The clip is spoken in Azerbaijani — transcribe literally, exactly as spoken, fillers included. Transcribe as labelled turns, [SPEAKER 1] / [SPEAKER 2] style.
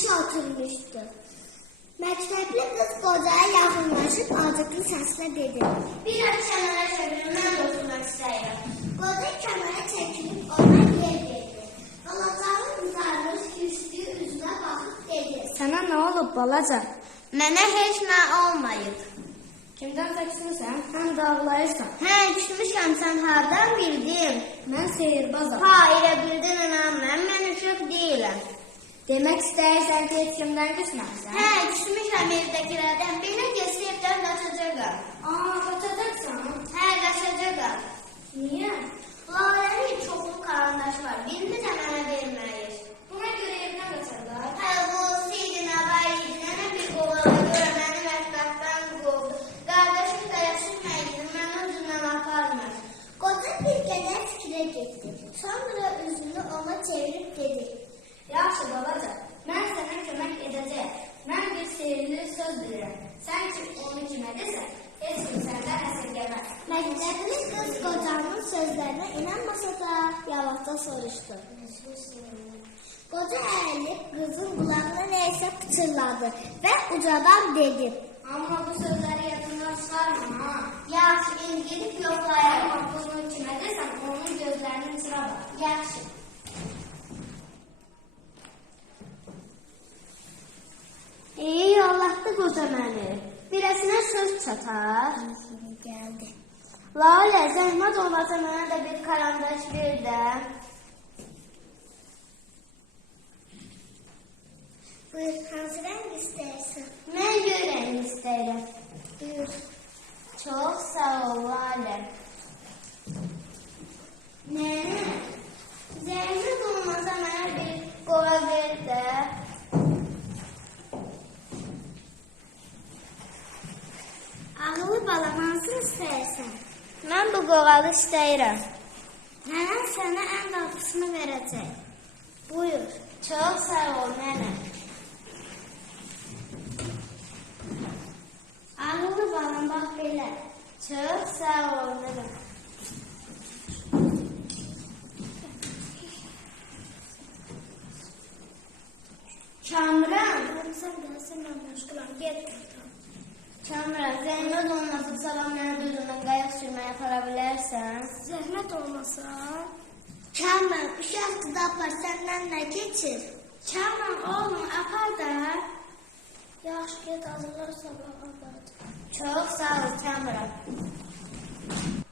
[SPEAKER 1] kişi oturmuştu. Məktəbli qız qocaya yaxınlaşıb acıqlı səslə dedi.
[SPEAKER 2] Biraz kənara çəkilim, mən də oturmaq istəyirəm.
[SPEAKER 1] Qoca kənara çəkilib ona yer verdi. Balacağın uzarmış üstü üzünə baxıb dedi.
[SPEAKER 3] Sənə nə olub balaca?
[SPEAKER 2] Mənə heç nə olmayıb.
[SPEAKER 3] Kimdən çəksinsən? Həm də ağlayırsan.
[SPEAKER 2] Hə, küsmüşəm, sən hardan bildin?
[SPEAKER 3] Mən seyirbazam.
[SPEAKER 2] Ha, elə bildin anam, mən mən uşaq deyiləm.
[SPEAKER 3] Demək istəyirsən ki, heç kimdən küsməmsən?
[SPEAKER 2] Hə, küsmüşəm evdəkilərdən. Belə gəlsə evdən qaçacaqam.
[SPEAKER 3] Aa, qaçacaqsan?
[SPEAKER 2] Hə, qaçacaqam.
[SPEAKER 3] Niyə?
[SPEAKER 2] Lalənin çoxlu karandaşı var, birini də mənə verməyir.
[SPEAKER 3] Buna görə evdən qaçarlar.
[SPEAKER 2] Hə, bu olsaydı, nə var idi, nənə bir qolala görə məni mətbəxdən qovdu. Qardaşım da yaşırmaydı, mən özündən aparmır.
[SPEAKER 1] Qoca bir qədər fikrə getdi. Sonra üzünü ona çevirib dedi.
[SPEAKER 3] Yaxşı balaca, mən sənə kömək edəcəyəm. Mən bir sehirli söz bilirəm. Sən ki onu kimə desən, heç kim səndən əsirgəməz.
[SPEAKER 1] Məktəbli qız qocanın sözlərinə inanmasa da yavaşca soruşdu. Qoca əyilib qızın qulağına nəysə pıçırladı və ucadan dedi.
[SPEAKER 3] Amma bu sözləri yadından çıxarma ha.
[SPEAKER 2] Yaxşı, indi gedib yoxlayarım.
[SPEAKER 3] Amma bunu kimə desən, onun gözlərinin içinə bax.
[SPEAKER 2] Yaxşı. İyi yollatdı qoca məni. Birəsinə söz çatar.
[SPEAKER 1] Gəldi.
[SPEAKER 2] Lalə, zəhmət olmasa mənə də bir karandaş ver də.
[SPEAKER 1] Buyur, hansı rəng istəyirsən?
[SPEAKER 2] Mən göy rəng istəyirəm.
[SPEAKER 1] Buyur.
[SPEAKER 2] Çox sağ ol, Lalə. Nənə, zəhmət olmasa mənə bir qora ver də.
[SPEAKER 1] Ağıllı balam, hansını istəyirsən?
[SPEAKER 2] Mən bu qoğalı istəyirəm.
[SPEAKER 1] Nənəm sənə ən qalxısını verəcək.
[SPEAKER 2] Buyur. Çox sağ ol, nənə.
[SPEAKER 1] Ağıllı balam, bax belə.
[SPEAKER 2] Çox sağ ol, nənə. Kamran.
[SPEAKER 1] Sən gəlsən, mən məşğulam. Get.
[SPEAKER 2] Kamran, zəhmət olmasa sabah mənə düzündən qayıq sürməyə apara bilərsən?
[SPEAKER 1] Zəhmət olmasa. Kamran, uşaqdır da apar, səndən nə keçir?
[SPEAKER 2] Kamran, oğlum, apar da.
[SPEAKER 1] Yaxşı, get hazırlar sabah apar.
[SPEAKER 2] Çox sağ ol, Kamran.